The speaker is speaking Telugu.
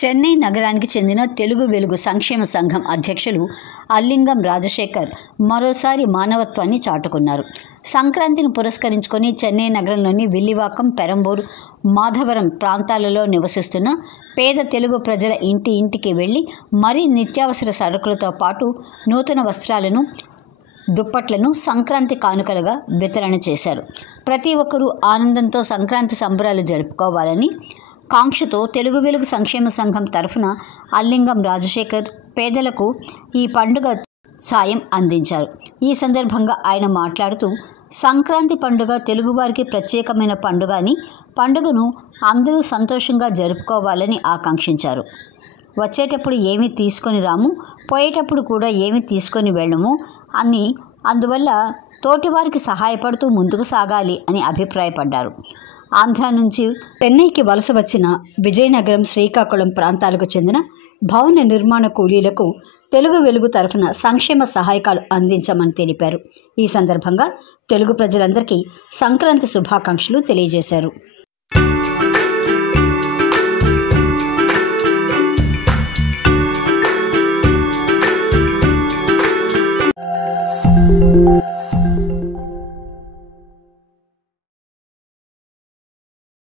చెన్నై నగరానికి చెందిన తెలుగు వెలుగు సంక్షేమ సంఘం అధ్యక్షులు అల్లింగం రాజశేఖర్ మరోసారి మానవత్వాన్ని చాటుకున్నారు. సంక్రాంతిని పురస్కరించుకొని చెన్నై నగరంలోని విల్లివాకం, పెరంబూరు, మాధవరం ప్రాంతాలలో నివసిస్తున్న పేద తెలుగు ప్రజల ఇంటికి వెళ్లి మరీ నిత్యావసర సరుకులతో పాటు నూతన వస్త్రాలను, దుప్పట్లను సంక్రాంతి కానుకలుగా వితరణ చేశారు. ప్రతి ఒక్కరూ ఆనందంతో సంక్రాంతి సంబరాలు జరుపుకోవాలని కాంక్షతో తెలుగు వెలుగు సంక్షేమ సంఘం తరఫున అల్లింగం రాజశేఖర్ పేదలకు ఈ పండుగ సాయం అందించారు. ఈ సందర్భంగా ఆయన మాట్లాడుతూ, సంక్రాంతి పండుగ తెలుగువారికి ప్రత్యేకమైన పండుగ అని, పండుగను అందరూ సంతోషంగా జరుపుకోవాలని ఆకాంక్షించారు. వచ్చేటప్పుడు ఏమీ తీసుకొని రాము, పోయేటప్పుడు కూడా ఏమీ తీసుకొని వెళ్ళము అని, అందువల్ల తోటివారికి సహాయపడుతూ ముందుకు సాగాలి అని అభిప్రాయపడ్డారు. ఆంధ్ర నుంచి చెన్నైకి వలస వచ్చిన విజయనగరం, శ్రీకాకుళం ప్రాంతాలకు చెందిన భవన నిర్మాణ కూలీలకు తెలుగు వెలుగు తరఫున సంక్షేమ సహాయకాలు అందించామని తెలిపారు. ఈ సందర్భంగా తెలుగు ప్రజలందరికీ సంక్రాంతి శుభాకాంక్షలు తెలియజేశారు.